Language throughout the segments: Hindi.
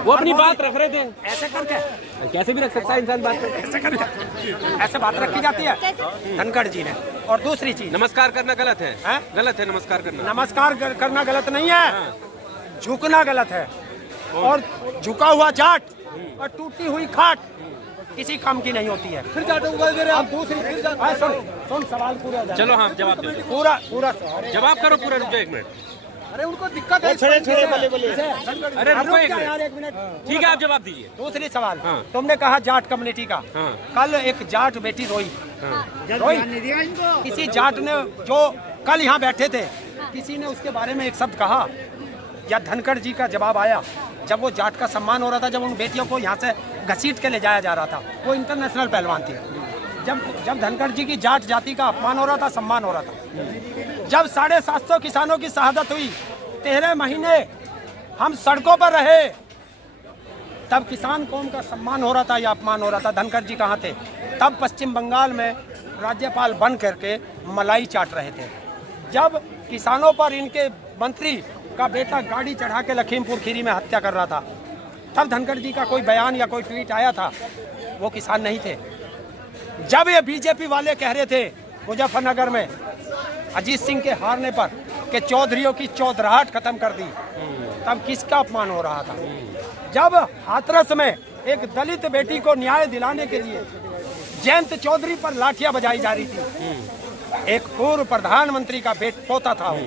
वो अपनी बात रख रहे थे। ऐसे करके कैसे भी रख सकता है इंसान बात करके। ऐसे करके ऐसे बात रखी जाती है धनखड़ जी ने। और दूसरी चीज, नमस्कार करना गलत है। हैं? गलत है नमस्कार करना। नमस्कार करना गलत नहीं है, झुकना गलत है। और झुका हुआ जाट और टूटी हुई खाट किसी काम की नहीं होती है। फिर जाटों को दे रहे हैं। दूसरी सुन सवाल पूरा। चलो हाँ जवाब दो। पूरा जवाब करो पूरा। रुक जाओ 1 मिनट। अरे उनको दिक्कत है। अरे रुको 1 मिनट। यार 1 मिनट। ठीक है आप जवाब दीजिए। दूसरी सवाल, हाँ। तुमने कहा जाट कम्युनिटी का। हाँ। कल एक जाट बेटी रोई। हाँ। किसी जाट ने जो कल यहाँ बैठे थे, किसी ने उसके बारे में एक शब्द कहा या धनखड़ जी का जवाब आया जब वो जाट का सम्मान हो रहा था, जब उन बेटियों को यहाँ से घसीट के ले जाया जा रहा था। वो इंटरनेशनल पहलवान थी। जब धनखड़ जी की जाट जाति का अपमान हो रहा था, सम्मान हो रहा था। जब 750 किसानों की शहादत हुई, 13 महीने हम सड़कों पर रहे, तब किसान कौम का सम्मान हो रहा था या अपमान हो रहा था? धनखड़ जी कहाँ थे? तब पश्चिम बंगाल में राज्यपाल बन करके मलाई चाट रहे थे। जब किसानों पर इनके मंत्री का बेटा गाड़ी चढ़ा के लखीमपुर खीरी में हत्या कर रहा था, तब धनखड़ जी का कोई बयान या कोई ट्वीट आया था? वो किसान नहीं थे। जब ये बीजेपी वाले कह रहे थे मुजफ्फरनगर में अजीत सिंह के हारने पर कि चौधरियों की चौधराहट खत्म कर दी, तब किसका अपमान हो रहा था? जब हाथरस में एक दलित बेटी को न्याय दिलाने के लिए जयंत चौधरी पर लाठियां बजाई जा रही थी, एक पूर्व प्रधानमंत्री का पोता था वो,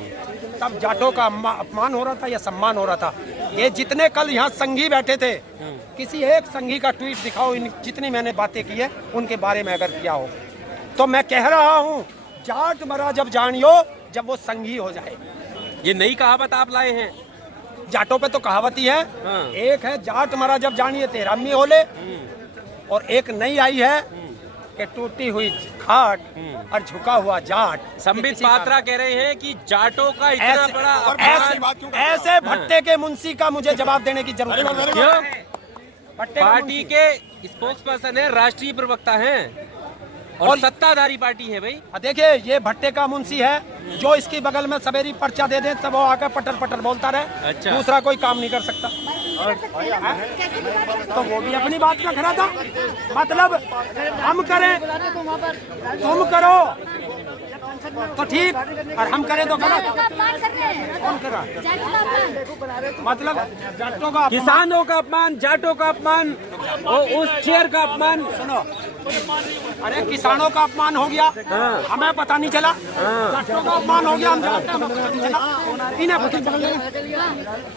तब जाटों का अपमान हो रहा था या सम्मान हो रहा था? ये जितने कल यहाँ संघी बैठे थे, किसी एक संघी का ट्वीट दिखाओ इन जितनी मैंने बातें की है उनके बारे में अगर किया हो। तो मैं कह रहा हूँ, जाट मरा जब जानियो जब वो संघी हो जाए। ये नई कहावत आप लाए हैं? जाटों पे तो कहावत ही है। हाँ। एक है जाट मरा जब जानिए तेरा अम्मी होले, और एक नई आई है कि टूटी हुई खाट और झुका हुआ जाट। संबित पात्रा कह रहे हैं कि जाटों का इतना बड़ा अपमान। ऐसे भट्टे के मुंशी का मुझे जवाब देने की जरूरत नहीं। क्यों? भट्टे पार्टी के स्पोक्स पर्सन है, राष्ट्रीय प्रवक्ता हैं और सत्ताधारी पार्टी है भाई। देखिए ये भट्टे का मुंशी है, जो इसकी बगल में सवेरी पर्चा दे दे तब वो आकर पटर पटर बोलता रहे। अच्छा। दूसरा कोई काम नहीं कर सकता। तो वो भी अपनी बात का खरा था। मतलब हम करें तुम करो तो ठीक, और हम करें तो गलत। कौन कर रहा? मतलब जाटों का किसानों का अपमान, जाटों का अपमान और उस चेयर का अपमान। सुनो, अरे किसानों का अपमान हो गया, हमें पता नहीं चला। जाटों का अपमान हो गया, हम जानते हैं, हमें पता नहीं चला। इन्हें पता चला।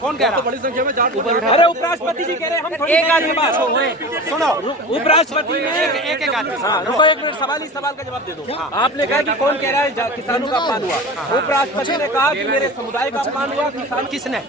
कौन कह रहा? बड़ी संख्या में जाट। अरे उपराष्ट्रपति जी कह रहे हैं हम थोड़ी एक आदमी बात हो। सुनो, उपराष्ट्रपति ने एक आदमी। रुको 1 मिनट, सवाल का जवाब दे दो। आपने कहा कि कौन कह रहा है किसानों का अपमान हुआ? उपराष्ट्रपति ने कहा कि मेरे समुदाय का अपमान हुआ। किसान किसने?